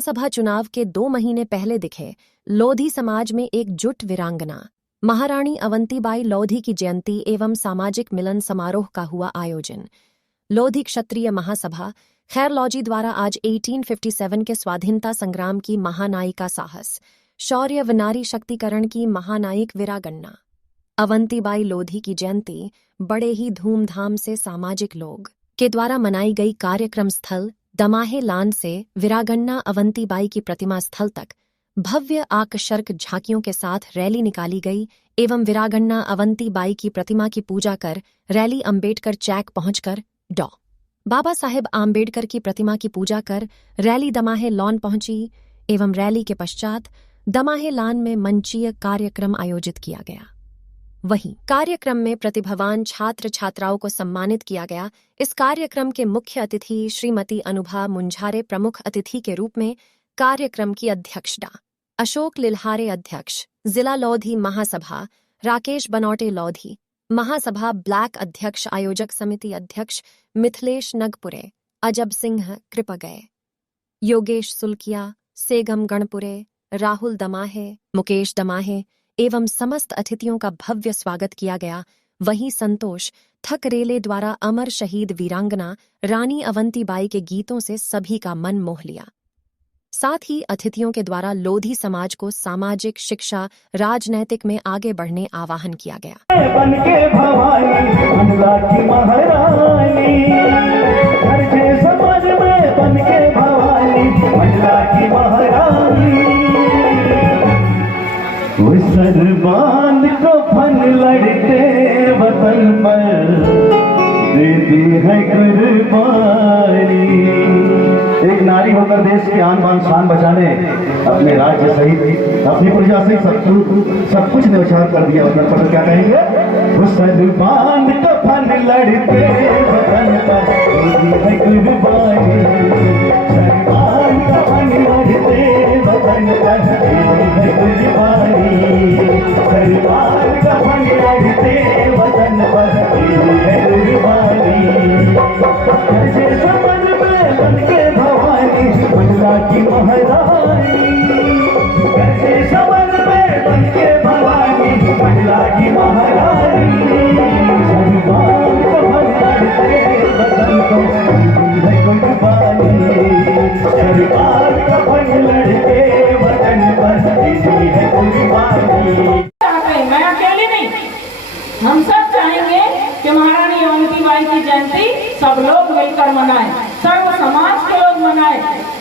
विधानसभा चुनाव के 2 महीने पहले दिखे लोधी समाज में एकजुट वीरांगना। महारानी अवंतीबाई लोधी की जयंती एवं सामाजिक मिलन समारोह का हुआ आयोजन। लोधी क्षत्रिय महासभा खैरलौजी द्वारा आज 1857 के स्वाधीनता संग्राम की महानायिका साहस, शौर्य व नारी शक्तिकरण की महानायक वीरांगना अवंतीबाई लोधी की जयंती बड़े ही धूमधाम से सामाजिक लोग के द्वारा मनाई गई। कार्यक्रम स्थल दमाहे लान से वीरांगना अवंतीबाई की प्रतिमा स्थल तक भव्य आकर्षक झांकियों के साथ रैली निकाली गई एवं वीरांगना अवंतीबाई की प्रतिमा की पूजा कर रैली अंबेडकर चौक पहुंचकर डॉ. बाबा साहेब आम्बेडकर की प्रतिमा की पूजा कर रैली दमाहे लॉन पहुंची एवं रैली के पश्चात दमाहे लान में मंचीय कार्यक्रम आयोजित किया गया। वहीं कार्यक्रम में प्रतिभावान छात्र छात्राओं को सम्मानित किया गया। इस कार्यक्रम के मुख्य अतिथि श्रीमती अनुभा मुंझारे प्रमुख अतिथि के रूप में कार्यक्रम की अध्यक्षता, अशोक लिल्हारे अध्यक्ष, जिला लोधी महासभा राकेश बनौटे लोधी महासभा ब्लैक अध्यक्ष, आयोजक समिति अध्यक्ष मिथिलेश नगपुरे, अजब सिंह कृपगए, योगेश सुल्किया, सेगम गणपुरे, राहुल दमाहे, मुकेश दमाहे एवं समस्त अतिथियों का भव्य स्वागत किया गया। वहीं संतोष थकरेले द्वारा अमर शहीद वीरांगना रानी अवंतीबाई के गीतों से सभी का मन मोह लिया। साथ ही अतिथियों के द्वारा लोधी समाज को सामाजिक, शिक्षा, राजनैतिक में आगे बढ़ने आह्वान किया गया। बनके भवानी मंडला की महारानी, हर जे समाज में बनके भवानी मंडला की महारानी, वो सरबान को फन लड़ते वतन पर देती है कुर्बानी। एक नारी होकर देश की आन बान शान बचाने अपने राज्य सहित अपनी प्रजा सहित सब कुछ न्यौछावर कर दिया। वतन पर क्या कहेंगे? वो सरबान को फन लड़ते वतन पर देती है कुर्बानी, सरबान को फन लड़ते वतन पर देती है कुर्बानी, सरबान को फन लड़ते वतन पर देती है कुर्बानी। ऐसे समझ में बनके भवानी मंडला की महारानी, ऐसे समझ में बनके भवानी मंडला की महारानी, सरबान को फन लड़ते वतन को देती है कुर्बानी, सरबान को फन लड़ते वतन पर देती है कुर्बानी। मैं अकेले नहीं, हम सब चाहेंगे कि महारानी अवंतीबाई की जयंती सब लोग मिलकर मनाएं, सर्व समाज के लोग मनाएं।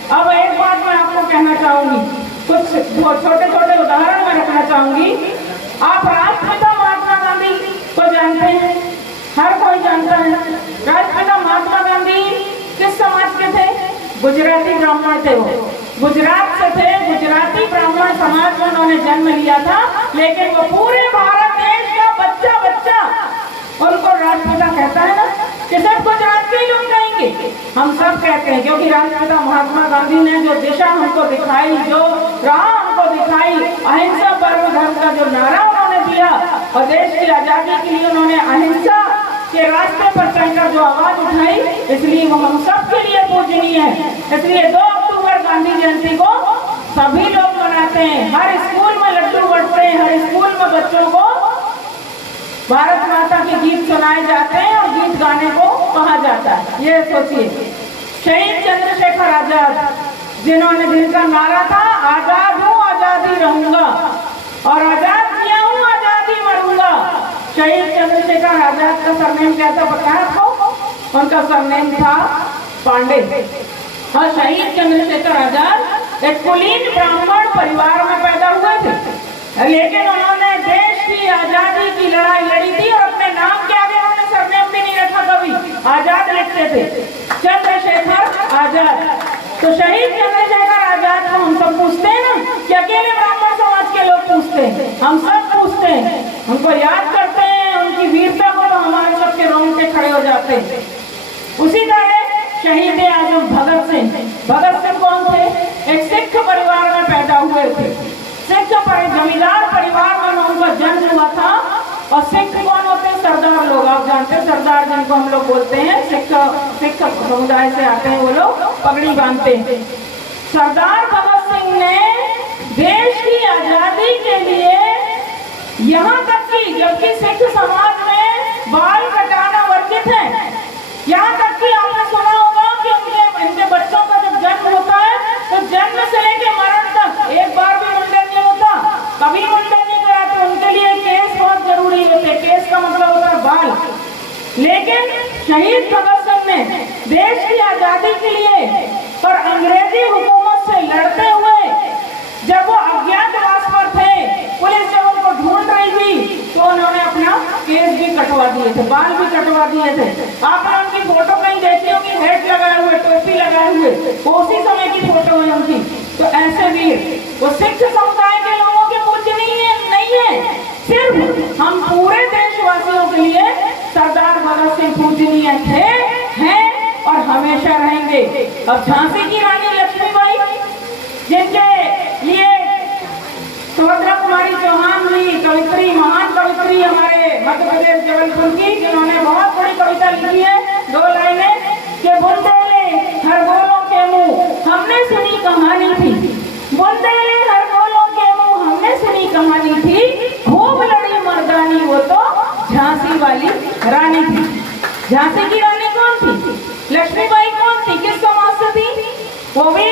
अब एक बात मैं आपको कहना चाहूंगी, कुछ छोटे छोटे उदाहरण मैं रखना चाहूंगी। आप राष्ट्रपिता महात्मा गांधी को जानते हैं, हर कोई जानता है। राष्ट्रपिता महात्मा गांधी किस समाज के थे? गुजराती ब्राह्मण थे। वो गुजरात से थे, गुजराती ब्राह्मण समाज में उन्होंने जन्म लिया था, लेकिन वो पूरे भारत देश का बच्चा उनको राष्ट्रपिता कहता है ना, कि सब गुजरात के लोग कहेंगे, हम सब कहते हैं, क्योंकि राष्ट्रपिता महात्मा गांधी ने जो दिशा हमको दिखाई, जो राह हमको दिखाई, अहिंसा परम धर्म का जो नारा उन्होंने दिया और देश की आजादी के लिए उन्होंने अहिंसा के रास्ते पर चलकर जो आवाज उठाई, इसलिए वो हम सब के लिए पूजनीय है। इसलिए 2 अक्टूबर गांधी जयंती को सभी लोग मनाते हैं। हर स्कूल में लड्डू बंटते हैं, हर स्कूल में बच्चों को भारत माता के गीत सुनाए जाते हैं और गीत गाने को कहा जाता है। ये सोचिए, शहीद चंद्रशेखर आजाद, जिनका नारा था आजाद हूँ आजादी रहूंगा और आजाद किया हूँ आजादी मरूंगा। शहीद चंद्रशेखर आजाद का सरनेम क्या था पता है आपको? उनका सरनेम था पांडे। और शहीद चंद्रशेखर आजाद एक कुलीन ब्राह्मण परिवार में पैदा हुए थे, लेकिन उन्होंने देश की आजादी की लड़ाई लड़ी थी और अपने नाम के आगे उन्होंने सरनेम भी नहीं रखा, कभी आजाद लिखते थे, चंद्रशेखर आजाद। तो शहीद चंद्रशेखर आजाद को हम सब पूछते हैं ना, कि अकेले ब्राह्मण समाज के लोग पूछते हैं, हम सब पूछते हैं, उनको याद करते हैं, उनकी वीरता को तो हमारे सबके रोंगटे खड़े हो जाते हैं। उसी तरह शहीद आजम भगत सिंह कौन थे? एक सिख परिवार में पैदा हुए थे। सिख जमींदार परिवार में उनका जन्म हुआ था। और सिख कौन होते हैं? सरदार लोग, आप जानते हैं सरदार जिनको हम लोग बोलते हैं, सिख समुदाय से आते हैं वो लोग, पगड़ी बांधते हैं। सरदार भगत सिंह ने देश की आजादी के लिए यहाँ तक कि जबकि सिख समाज में बाल कटाना वर्जित है, यहाँ तक कि आपने सुना होगा कि इनके बच्चों का जब जन्म होता है तो जन्म से लेकर मरण तक एक बार भी मुंडन नहीं होता, कभी मुंडन नहीं कराते। उनके लिए केस बहुत जरूरी होते, केस का मतलब होता है बाल। लेकिन शहीद भगत सिंह ने देश की आजादी के लिए और अंग्रेजी हुकूमत से लड़ते हुए जब वो अज्ञातवास पर थे, पुलिस जब उनको ढूंढ रही थी तो उन्होंने अपना केस भी कटवा दिए थे, बाल भी कटवा दिए थे। आपने उनकी फोटो कहीं देखी होगी, हेड लगाए हुए, टोपी लगाए हुए, उसी समय की फोटो है उनकी। तो ऐसे वीर वो सिख समुदाय के लोगों के पूजनीय नहीं है, सिर्फ हम पूरे देशवासियों के लिए सरदार भगत सिंह पूजनीय थे, हैं और हमेशा रहेंगे। अब झांसी की रानी लक्ष्मीबाई, जिनके लिए सुभद्रा कुमारी चौहान हुई कवित्री, महान कवित्री हमारे मध्य प्रदेश जबलपुर की, जिन्होंने बहुत बड़ी कविता लिखी है, 2 लाइनें कि बुंदेले हर बोलों के मुंह हमने सुनी कहानी थी, बुंदेले हर बोलों के मुंह हमने सुनी कहानी थी, खूब लड़ी मर्दानी वो तो झांसी वाली रानी थी। झांसी की रानी कौन थी? लक्ष्मीबाई कौन थी? किस समाज से थी? वो भी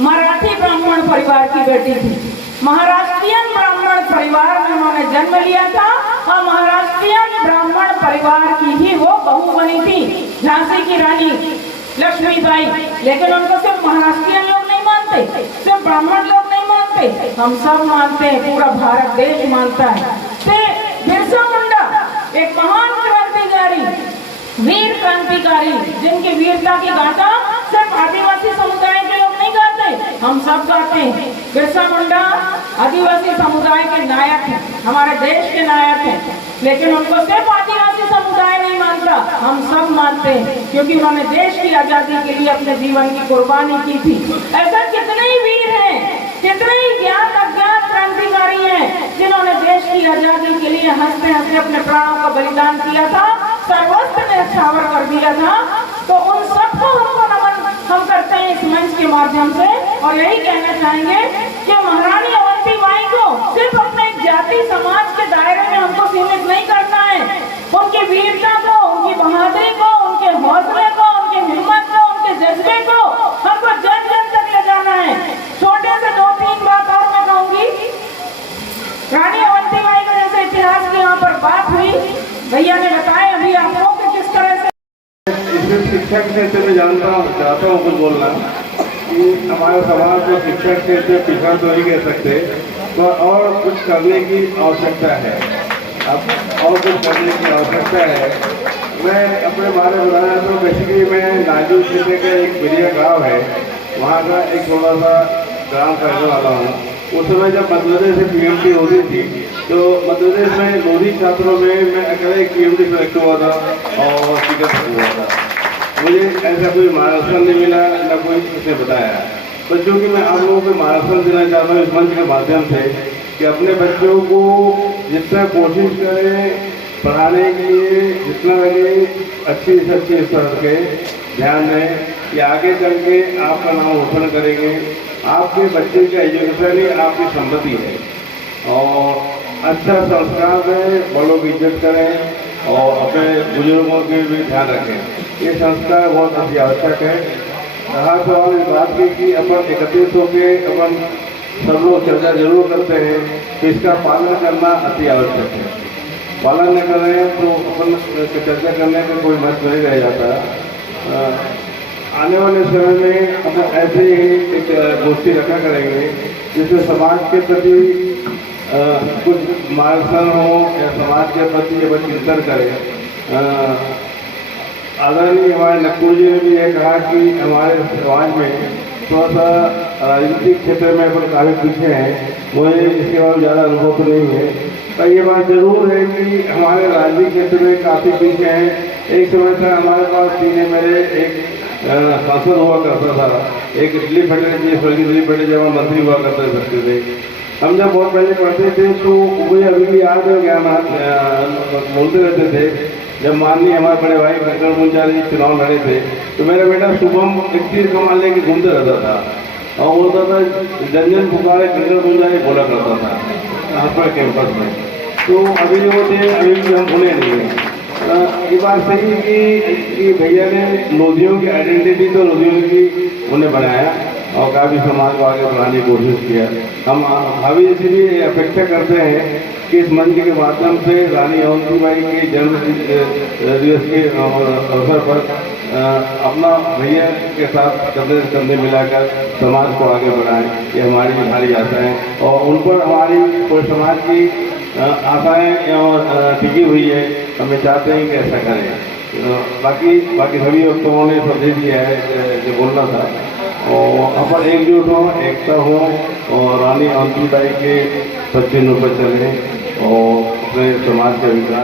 मराठी ब्राह्मण परिवार की बेटी थी। महाराष्ट्रियन ब्राह्मण परिवार में उन्होंने जन्म लिया था और महाराष्ट्रियन ब्राह्मण परिवार की ही वो बहू बनी थी, झांसी की रानी लक्ष्मीबाई। लेकिन उनको सिर्फ महाराष्ट्रियन लोग नहीं मानते, सिर्फ ब्राह्मण लोग नहीं मानते, हम सब मानते हैं, पूरा भारत देश मानता है। बिरसा मुंडा एक महान क्रांतिकारी, वीर क्रांतिकारी, जिनकी वीरता की गाथा सिर्फ आदिवासी समुदाय के लोग नहीं गाते, हम सब गाते हैं। बिरसा मुंडा आदिवासी समुदाय के नायक हैं, हमारे देश के नायक हैं, लेकिन उनको सिर्फ आदिवासी समुदाय नहीं मानता, हम सब मानते हैं, क्योंकि उन्होंने देश की आजादी के लिए अपने जीवन की कुर्बानी की थी। ऐसा कितने ही वीर हैं, कितने ही ज्ञात अज्ञात क्रांतिकारी हैं, जिन्होंने देश की आजादी के लिए हंसते हंसते अपने प्राणों का बलिदान किया था, सर्वस्व न्यौछावर कर दिया था। तो उन सबको हमको नमन हम करते हैं इस मंच के माध्यम से, और यही कहना चाहेंगे कि महारानी अवंतीबाई को सिर्फ अपने जाति समाज के दायरे में हमको सीमित नहीं करना है, उनकी वीरता को, उनकी बहादुरी को, उनके हौसले को, उनकी हिम्मत को, उनके जज्बे को हमको जन जन तक ले जाना है। छोटे से 2-3 बात और मैं कहूंगी। रानी अवंतीबाई का जैसे इतिहास की यहाँ पर बात हुई, भैया ने बताया अभी आपको कि किस तरह से शिक्षा के क्षेत्र में चाहता हूँ कुछ बोलना कि हमारे समाज को शिक्षा के क्षेत्र में पिछड़ा तो नहीं कह सकते, तो और कुछ करने की आवश्यकता है। अब और कुछ करने की आवश्यकता है। मैं अपने बारे में बताया तो बेसिकली मैं नाजू जिले का एक बढ़िया गाँव है, वहाँ का एक थोड़ा सा ग्राम का रहने वाला हूँ। उस समय जब मध्य प्रदेश से पीएमटी होती थी तो मध्य प्रदेश में लोधी छात्रों में मैं अकेले एक पीएमटी सेलेक्ट हुआ था और टिकट हुआ था। मुझे ऐसा कोई मार्गदर्शन नहीं मिला, न कोई किसने बताया। तो चूँकि मैं आप लोगों को मार्गदर्शन देना चाहता हूँ इस मंच के माध्यम से कि अपने बच्चों को जितना कोशिश करें पढ़ाने के लिए, जितना लगे अच्छी से अच्छी स्तर के ध्यान दें कि आगे चल के आपका नाम रोशन करेंगे। आपके बच्चे का एजुकेशन ही आपकी संपत्ति है और अच्छा संस्कार दें, बड़ों की इज्जत करें और अपने बुजुर्गों के भी ध्यान रखें। ये संस्कार बहुत अति आवश्यक है। रहा सवाल इस बात की कि अपन एकत्रित होकर अपन सब लोग चर्चा जरूर करते हैं, तो इसका पालन करना अति आवश्यक है। पालन नहीं कर रहे हैं तो अपन चर्चा करने का कोई महत्व नहीं रह जाता। आने वाले समय में अपन ऐसे ही एक गोष्ठी रखा करेंगे जिसमें समाज के प्रति कुछ मार्गदर्शन हो या समाज के प्रति अपन चिंतन करें। आदरणीय हमारे नक्कुर जी ने भी यह कहा कि हमारे समाज में थोड़ा सा राजनीतिक क्षेत्र में अपन काफ़ी पीछे हैं। मुझे इसके बाद ज़्यादा अनुभव तो नहीं है, पर ये बात जरूर है कि हमारे राजनीतिक क्षेत्र में काफ़ी पीछे हैं। एक समय था हमारे पास 3 एमएलए, एक सांसद हुआ करता था, एक दिल्ली फटे जी, स्वर्गीय दिल्ली फटे जब मंत्री हुआ करते सकते थे। हम जब बहुत पहले पढ़ते थे तो मुझे अभी भी याद है, क्या बोलते रहते थे जब माननीय हमारे बड़े भाई वेंकट मुंजारी चुनाव लड़े थे तो मेरा बेटा शुभम एक तीर कमान लेके घूमते रहता था। और बोलता था जन जन पुकारे गंगा गुंजाए बोला करता था यहाँ पर कैंपस में। तो अभी जो थे अभी भी हम भूले नहीं हैं। ये बात सही है कि भैया ने लोधियों की आइडेंटिटी तो लोधियों की उन्हें बनाया और काफ़ी समाज को आगे बढ़ाने की कोशिश किया। हम भाभी इसीलिए अपेक्षा करते हैं कि इस मंच के माध्यम से रानी अवंतीबाई के जन्म दिवस के अवसर पर अपना भैया के साथ कंधे से कंधे मिलाकर समाज को आगे बढ़ाएं, ये हमारी भारी आशा है। और उन पर हमारी कोई समाज की आशाएं और टिकी हुई है, हमें चाहते हैं कि ऐसा करें। बाकी सभी वक्ताओं ने सब दे दिया है जो बोलना था। और अपन एकजुट हों, एकता हो और रानी अवंतीबाई के सच्चे पर चलें और अपने समाज का विकास